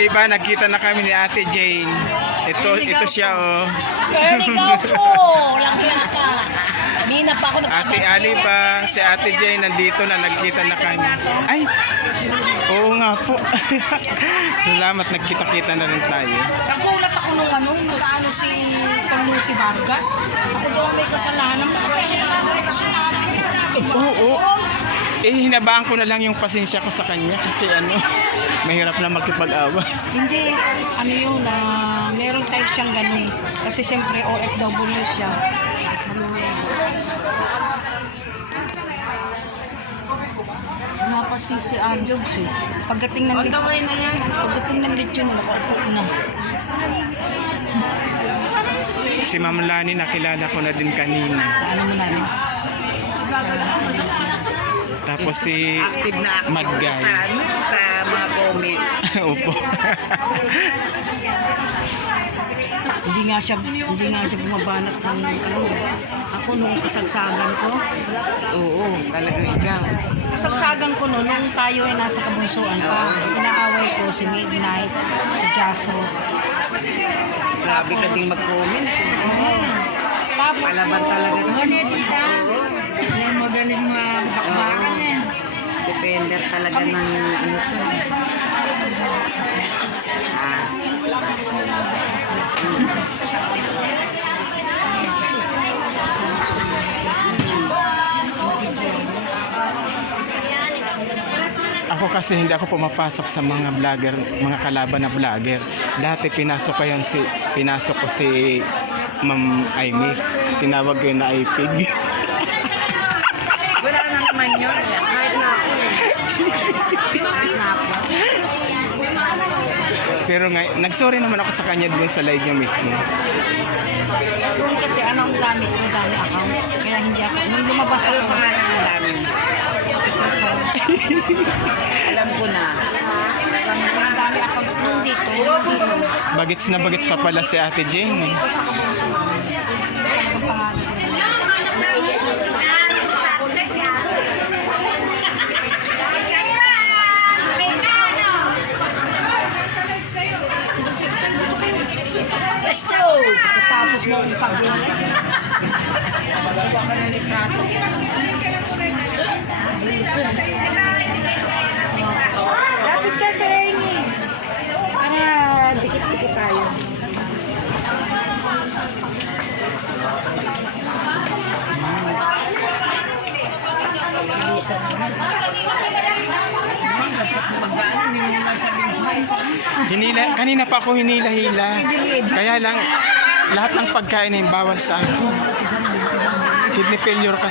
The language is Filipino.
Ali ba, nagkita na kami ni Ate Jane. Ito siya oh. Ernie Gaupo! Walang kaya ka. Nina pa ako Ate Ali ba, si Ate Jane nandito na, nagkita na kami. Ay, oo nga po. Salamat, nagkita-kita na rin tayo. Nagulat ako nung si Vargas. Ako daw may kasalanan. May kasalanan. Oo. Hinabaan ko na lang yung pasensya ko sa kanya kasi mahirap na makipag-awa. Hindi, yun na meron type siyang ganun. Kasi siyempre OFW siya. Napasisi Arjogs eh. Pagdating ng lechon, nakaupo na. Si Ma'am Lani nakilala ko na din kanina. Ano mo namin? Tapos si active na active Madgay. sa mga comment. Opo. Hindi nga siya bumabanat ng ako nung kasagsagan ko. Oo, talagang ikaw. Kasagsagan ko nung tayo ay nasa kabunsuan pa. Inaaway ko si Midnight, si Jaso. Grabe ka ding mag-comment. Tapos Palaban talaga ito. yung magaling bakbakan eh. Depender talaga ng to. Ako kasi hindi ako pumapasok sa mga vlogger, mga kalaban na vlogger. Dati pinasok ko si Ma'am iMix. Tinawag ko yun na iPig. Wala na naman yun. Kahit na ako. Pero nagsorry naman ako sa kanya dun sa live niya mismo. Doon kasi anong dami account. Kaya hindi ako. Nung lumabas Ano ako, pangalan ng dami? Alam ko na. ang dami account nung dito. Bagets na bagets pa pala si Ate Jane. Ang pangalan ko. Tapos mo ang pag-ulit. Gawa ka ng litrato. Lapit ka sa Ernie. Para dikit-dikit tayo. Bilisan naman. Kanina pa ako hinila-hila. Kaya lang lahat ng pagkain ay bawal sa akin. Kidney failure kasi.